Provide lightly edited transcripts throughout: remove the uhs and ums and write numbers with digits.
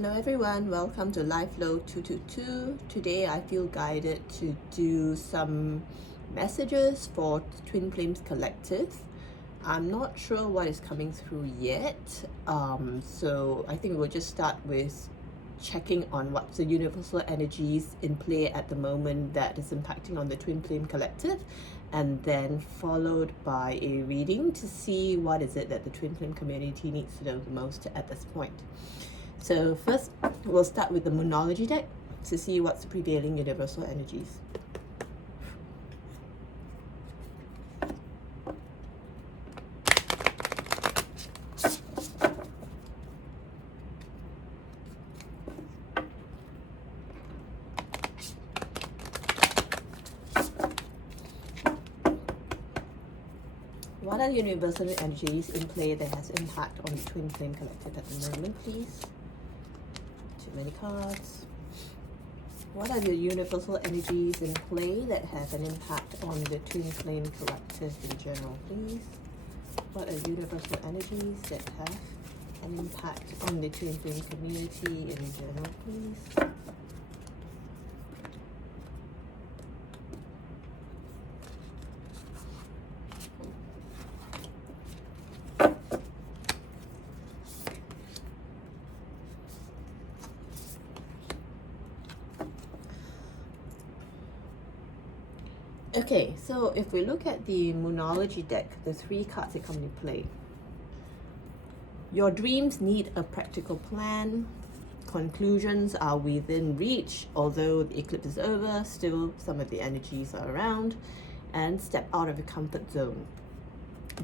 Hello everyone, welcome to Life Flow 222. Today I feel guided to do some messages for Twin Flames Collective. I'm not sure what is coming through yet, so I think we'll just start with checking on what's the universal energies in play at the moment that is impacting on the Twin Flame Collective, and then followed by a reading to see what is it that the Twin Flame community needs to know the most at this point. So first, we'll start with the Moonology deck to see what's the prevailing universal energies. What are the universal energies in play that has impact on the Twin Flame Collective at the moment, please? Too many cards. What are the universal energies in play that have an impact on the Twin Flame Collective in general, please? What are universal energies that have an impact on the Twin Flame community in general, please? Okay, so if we look at the Moonology deck, the three cards that come into play. Your dreams need a practical plan. Conclusions are within reach, although the eclipse is over, still some of the energies are around. And step out of your comfort zone,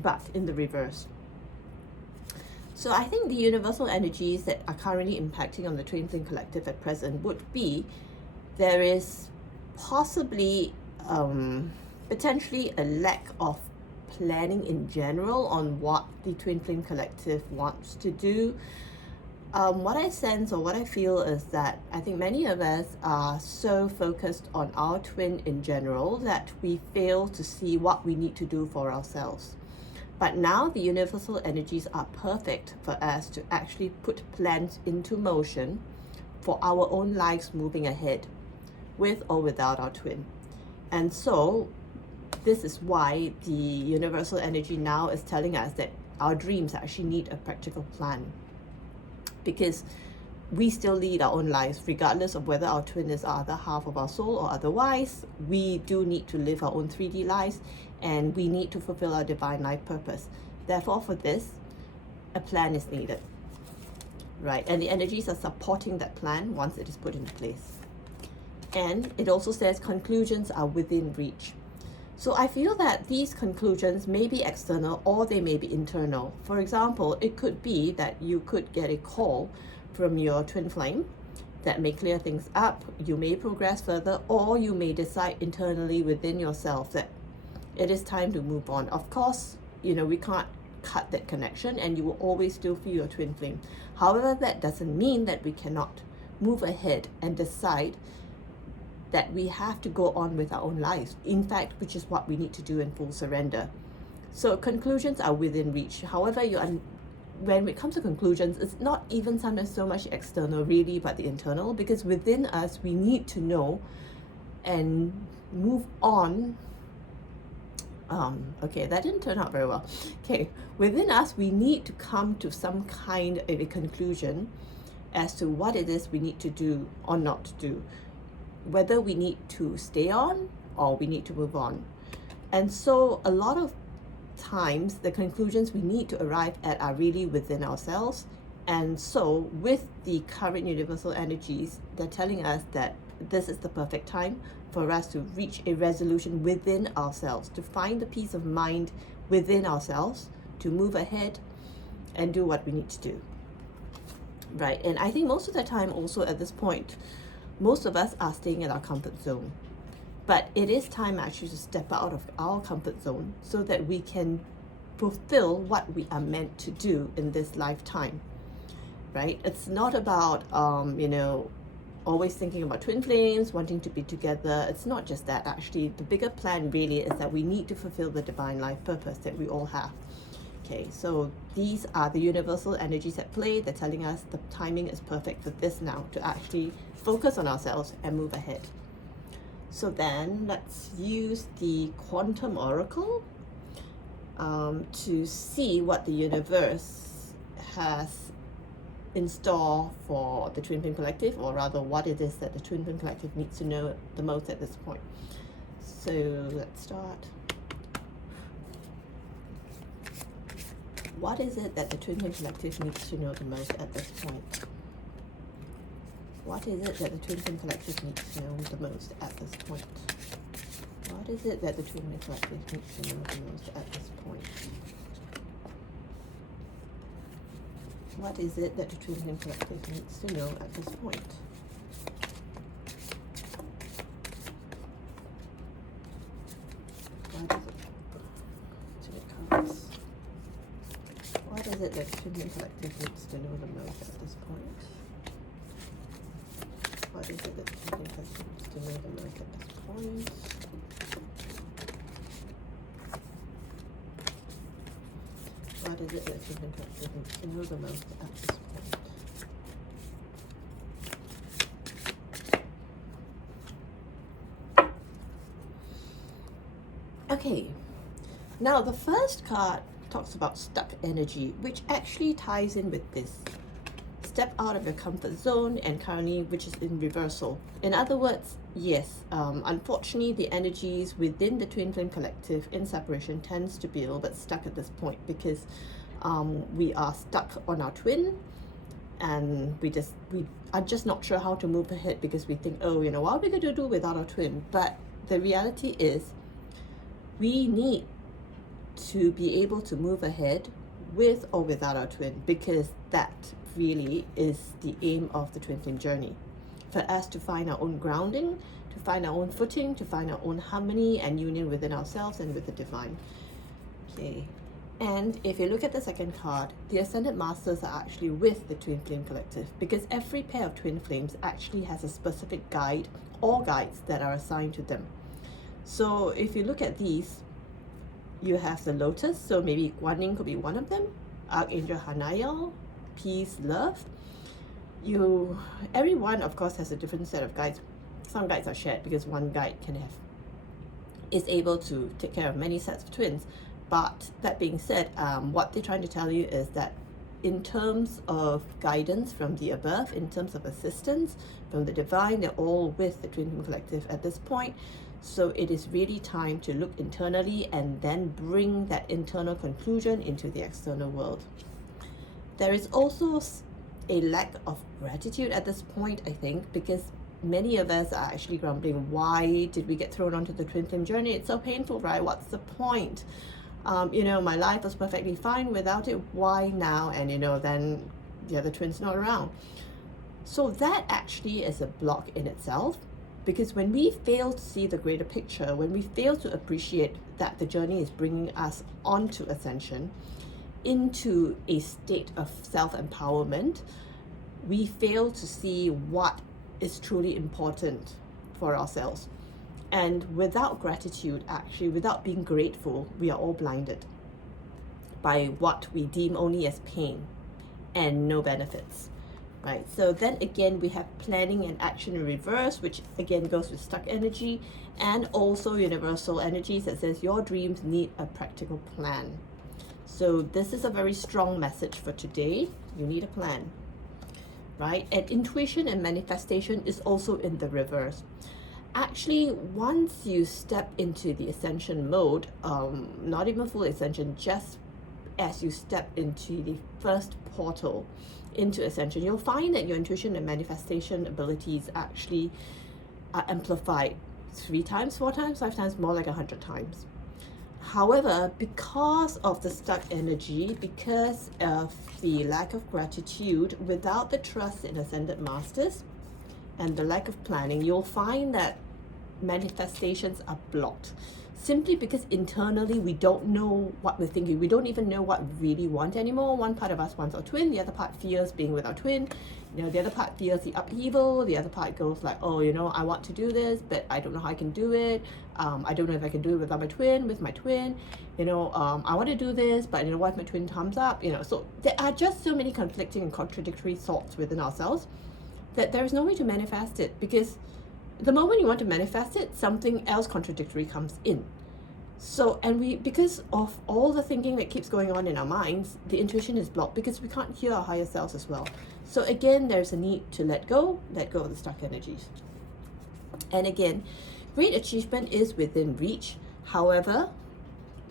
but in the reverse. So I think the universal energies that are currently impacting on the Twin Flame Collective at present would be, there is possibly potentially a lack of planning in general on what the Twin Flame Collective wants to do. What I sense or what I feel is that I think many of us are so focused on our twin in general that we fail to see what we need to do for ourselves. But now the universal energies are perfect for us to actually put plans into motion for our own lives moving ahead, with or without our twin. And so this is why the universal energy now is telling us that our dreams actually need a practical plan, because we still lead our own lives regardless of whether our twin is our other half of our soul or otherwise. We do need to live our own 3D lives, and we need to fulfill our divine life purpose. Therefore, for this, a plan is needed, right? And the energies are supporting that plan once it is put into place. And it also says conclusions are within reach. So I feel that these conclusions may be external or they may be internal. For example, it could be that you could get a call from your twin flame that may clear things up. You may progress further, or you may decide internally within yourself that it is time to move on. Of course, we can't cut that connection, and you will always still feel your twin flame. However, that doesn't mean that we cannot move ahead and decide that we have to go on with our own lives, in fact, which is what we need to do in full surrender. So conclusions are within reach. However, when it comes to conclusions, it's not even sometimes so much external really, but the internal, because within us, we need to know and move on. Okay, that didn't turn out very well. Okay, within us, we need to come to some kind of a conclusion as to what it is we need to do or not to do, whether we need to stay on or we need to move on. And so a lot of times the conclusions we need to arrive at are really within ourselves. And so with the current universal energies, they're telling us that this is the perfect time for us to reach a resolution within ourselves, to find the peace of mind within ourselves, to move ahead and do what we need to do, right? And I think most of the time also at this point, most of us are staying in our comfort zone. But it is time actually to step out of our comfort zone so that we can fulfill what we are meant to do in this lifetime, right? It's not about, always thinking about twin flames, wanting to be together. It's not just that. Actually, the bigger plan really is that we need to fulfill the divine life purpose that we all have. Okay, so these are the universal energies at play. They're telling us the timing is perfect for this now to actually focus on ourselves and move ahead. So then let's use the quantum oracle to see what the universe has in store for the Twin Flame Collective, or rather what it is that the Twin Flame Collective needs to know the most at this point. So let's start. What is it that the Twin Flame Collective needs to know the most at this point? What is it that the Twin Flame Collective needs to know the most at this point? What is it that the Twin Flame Collective needs to know the most at this point? What is it that the Twin Flame Collective needs to know at this point? What is it? 2 cards. What is it that the Twin Flame Collective needs to know the most at this point? What is it that the Twin Flame Collective needs to know the most at this point? What is it that the Twin Flame Collective needs to know the most at this point? Okay, now the first card talks about stuck energy, which actually ties in with this. Step out of your comfort zone, and currently which is in reversal. In other words, yes, unfortunately the energies within the Twin Flame Collective in separation tends to be a little bit stuck at this point, because we are stuck on our twin, and we are just not sure how to move ahead, because we think, oh, you know, what are we going to do without our twin? But the reality is we need to be able to move ahead with or without our twin, because that really is the aim of the Twin Flame journey, for us to find our own grounding, to find our own footing, to find our own harmony and union within ourselves and with the divine. Okay, and if you look at the second card, the Ascended Masters are actually with the Twin Flame Collective, because every pair of twin flames actually has a specific guide or guides that are assigned to them. So if you look at these, you have the Lotus, so maybe Guan could be one of them, Archangel Hanael, peace, love. Everyone of course has a different set of guides. Some guides are shared because one guide is able to take care of many sets of twins. But that being said, what they're trying to tell you is that in terms of guidance from the above, in terms of assistance from the divine, they're all with the Twin Flame Collective at this point. So it is really time to look internally and then bring that internal conclusion into the external world. There is also a lack of gratitude at this point, I think, because many of us are actually grumbling, why did we get thrown onto the Twin Flame journey? It's so painful, right? What's the point? You know, my life was perfectly fine without it. Why now? And, you know, then the other twin's not around. So that actually is a block in itself, because when we fail to see the greater picture, when we fail to appreciate that the journey is bringing us onto ascension, into a state of self-empowerment, we fail to see what is truly important for ourselves. And without gratitude, actually, without being grateful, we are all blinded by what we deem only as pain and no benefits, right? So then again, we have planning and action in reverse, which again goes with stuck energy, and also universal energies that says your dreams need a practical plan. So this is a very strong message for today. You need a plan, right? And intuition and manifestation is also in the reverse. Actually, once you step into the ascension mode, not even full ascension, just as you step into the first portal into ascension, you'll find that your intuition and manifestation abilities actually are amplified 3 times, 4 times, 5 times, more like 100 times. However, because of the stuck energy, because of the lack of gratitude, without the trust in Ascended Masters, and the lack of planning, you'll find that manifestations are blocked. simply because internally we don't know what we're thinking. We don't even know what we really want anymore. One part of us wants our twin, the other part fears being with our twin. The other part fears the upheaval, the other part goes like, oh, I want to do this, but I don't know how I can do it. I don't know if I can do it without my twin, with my twin. I want to do this, but what if my twin comes up? So there are just so many conflicting and contradictory thoughts within ourselves that there is no way to manifest it, because the moment you want to manifest it, something else contradictory comes in. So, and because of all the thinking that keeps going on in our minds, the intuition is blocked because we can't hear our higher selves as well. So again, there's a need to let go of the stuck energies. And again, great achievement is within reach. However,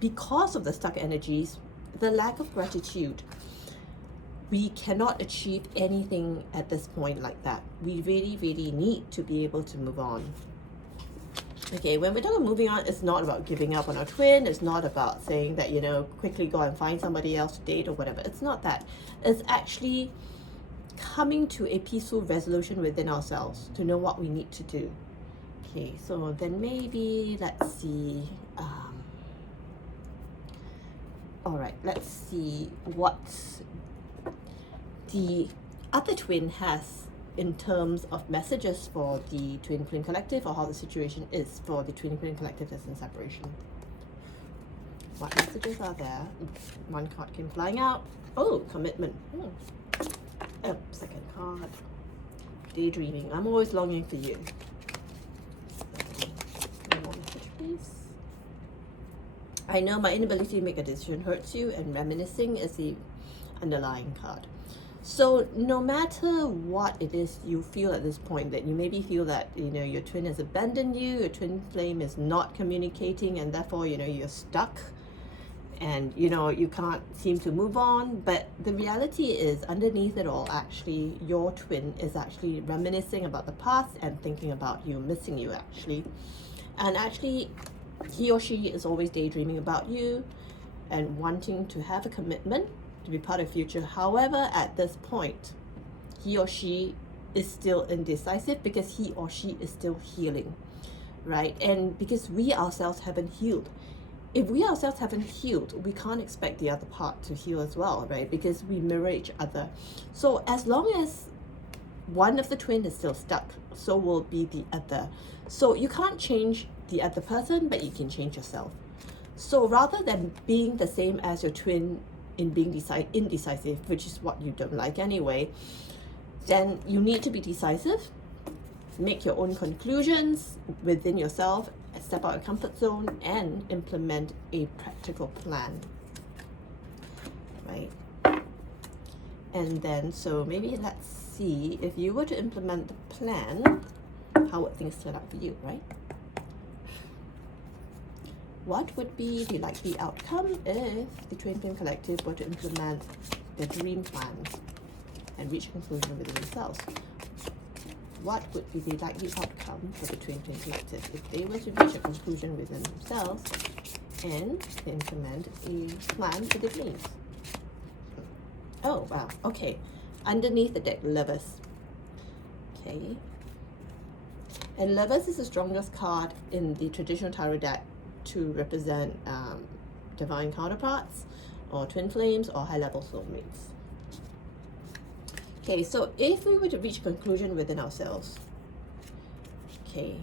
because of the stuck energies, the lack of gratitude, we cannot achieve anything at this point like that. We really, really need to be able to move on. Okay, when we're talking about moving on, it's not about giving up on our twin. It's not about saying that, quickly go and find somebody else to date or whatever. It's not that. It's actually coming to a peaceful resolution within ourselves to know what we need to do. Okay, so then maybe let's see. All right, let's see what the other twin has in terms of messages for the Twin Flame Collective, or how the situation is for the Twin Flame Collective that's in separation. What messages are there? One card came flying out. Oh, commitment. Oh, second card. Daydreaming. I'm always longing for you. One more message, please. I know my inability to make a decision hurts you, and reminiscing is the underlying card. So no matter what it is you feel at this point, that you maybe feel that your twin has abandoned you, your twin flame is not communicating, and therefore you're stuck, and you can't seem to move on. But the reality is, underneath it all, actually your twin is actually reminiscing about the past and thinking about you, missing you actually, and actually he or she is always daydreaming about you and wanting to have a commitment, to be part of the future. However, at this point, he or she is still indecisive because he or she is still healing, right? And because we ourselves haven't healed. If we ourselves haven't healed, we can't expect the other part to heal as well, right? Because we mirror each other. So as long as one of the twin is still stuck, so will be the other. So you can't change the other person, but you can change yourself. So rather than being the same as your twin in being indecisive, which is what you don't like anyway, then you need to be decisive, make your own conclusions within yourself, step out of your comfort zone, and implement a practical plan, right? And then, so maybe let's see, if you were to implement the plan, how would things turn out for you, right? What would be the likely outcome if the Twin Flame Collective were to implement their dream plan and reach a conclusion within themselves? What would be the likely outcome for the Twin Flame Collective if they were to reach a conclusion within themselves and implement a plan for their dreams? Oh, wow. Okay. Underneath the deck, Lovers. Okay. And Lovers is the strongest card in the traditional tarot deck to represent divine counterparts, or twin flames, or high-level soulmates. Okay, so if we were to reach a conclusion within ourselves, okay,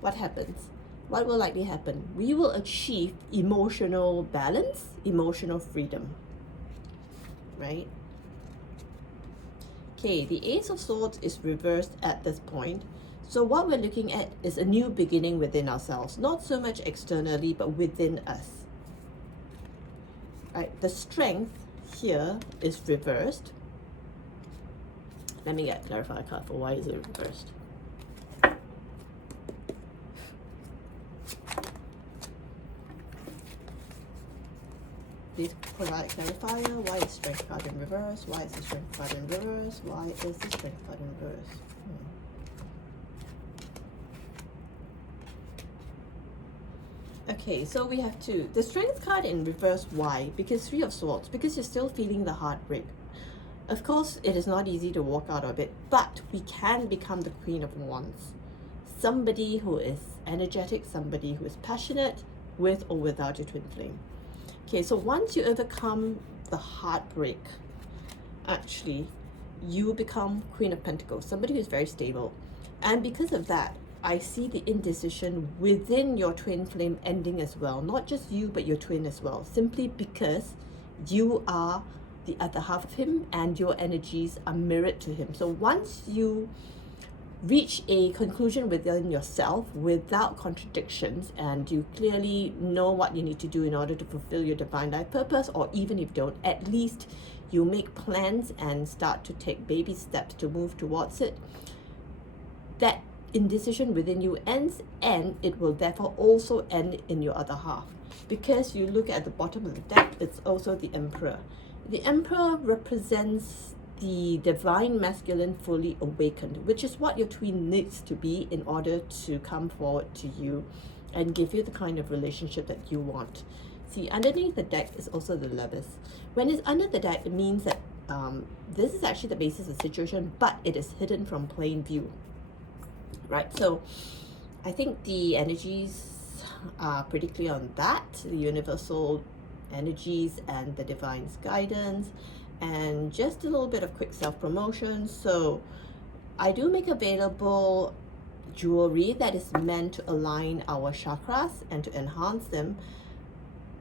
what happens? What will likely happen? We will achieve emotional balance, emotional freedom, right? Okay, the Ace of Swords is reversed at this point. So what we're looking at is a new beginning within ourselves, not so much externally, but within us. Right, the Strength here is reversed. Let me clarify a card for why is it reversed. Please provide a clarifier. Why is Strength card in reverse? Why is the Strength card in reverse? Why is the Strength card in reverse? Okay, so we have the Strength card in reverse. Why? Because Three of Swords, because you're still feeling the heartbreak. Of course, it is not easy to walk out of it, but we can become the Queen of Wands. somebody who is energetic, somebody who is passionate, with or without your twin flame. Okay, so once you overcome the heartbreak, actually, you become Queen of Pentacles, somebody who is very stable. And because of that, I see the indecision within your twin flame ending as well. Not just you, but your twin as well. Simply because you are the other half of him and your energies are mirrored to him. So once you reach a conclusion within yourself without contradictions, and you clearly know what you need to do in order to fulfill your divine life purpose, or even if you don't, at least you make plans and start to take baby steps to move towards it, that indecision within you ends, and it will therefore also end in your other half. Because you look at the bottom of the deck, it's also the Emperor. The Emperor represents the divine masculine fully awakened, which is what your twin needs to be in order to come forward to you and give you the kind of relationship that you want. See, underneath the deck is also the Lovers. When it's under the deck, it means that this is actually the basis of the situation, but it is hidden from plain view. Right, so I think the energies are pretty clear on that, the universal energies and the divine's guidance, and just a little bit of quick self-promotion. So I do make available jewelry that is meant to align our chakras and to enhance them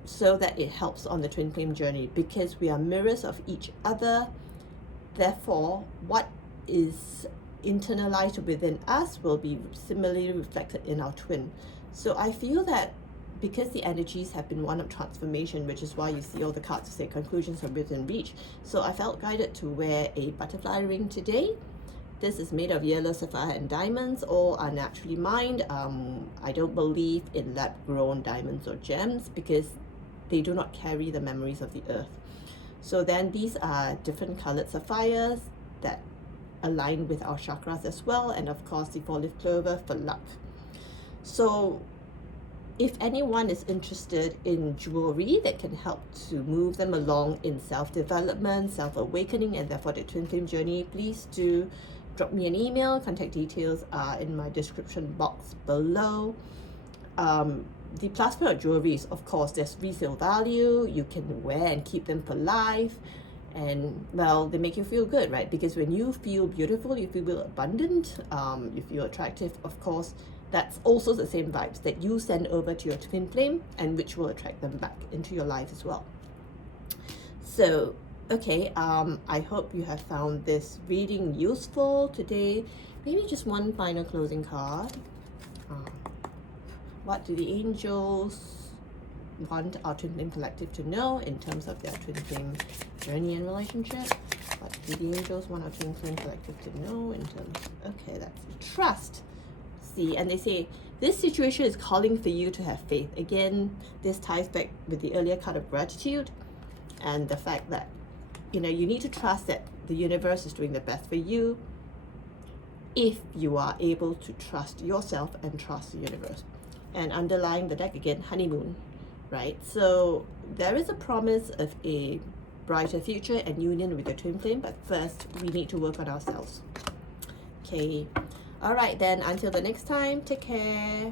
so that it helps on the twin flame journey, because we are mirrors of each other. Therefore, what is internalized within us will be similarly reflected in our twin. So I feel that because the energies have been one of transformation, which is why you see all the cards say conclusions are within reach, so I felt guided to wear a butterfly ring today. This is made of yellow sapphire and diamonds. All are naturally mined. I don't believe in lab-grown diamonds or gems because they do not carry the memories of the earth. So then these are different colored sapphires that align with our chakras as well, and of course the 4-leaf clover for luck. So if anyone is interested in jewelry that can help to move them along in self-development, self-awakening, and therefore the twin flame journey, please do drop me an email. Contact details are in my description box below. The plus point of jewelry is, of course, there's resale value. You can wear and keep them for life. And well, they make you feel good, right? Because when you feel beautiful, you feel abundant, you feel attractive, of course, that's also the same vibes that you send over to your twin flame, and which will attract them back into your life as well. So, okay, I hope you have found this reading useful today. Maybe just one final closing card. What do the angels want our twin flame collective to know in terms of their twin flame journey and relationship? What do the angels want our twin flame collective to know in terms? Okay, that's trust. See, and they say this situation is calling for you to have faith. Again, this ties back with the earlier card of gratitude and the fact that you need to trust that the universe is doing the best for you if you are able to trust yourself and trust the universe. And underlying the deck again, honeymoon, right? So there is a promise of a brighter future and union with your twin flame, but first we need to work on ourselves. Okay, all right then, until the next time, take care.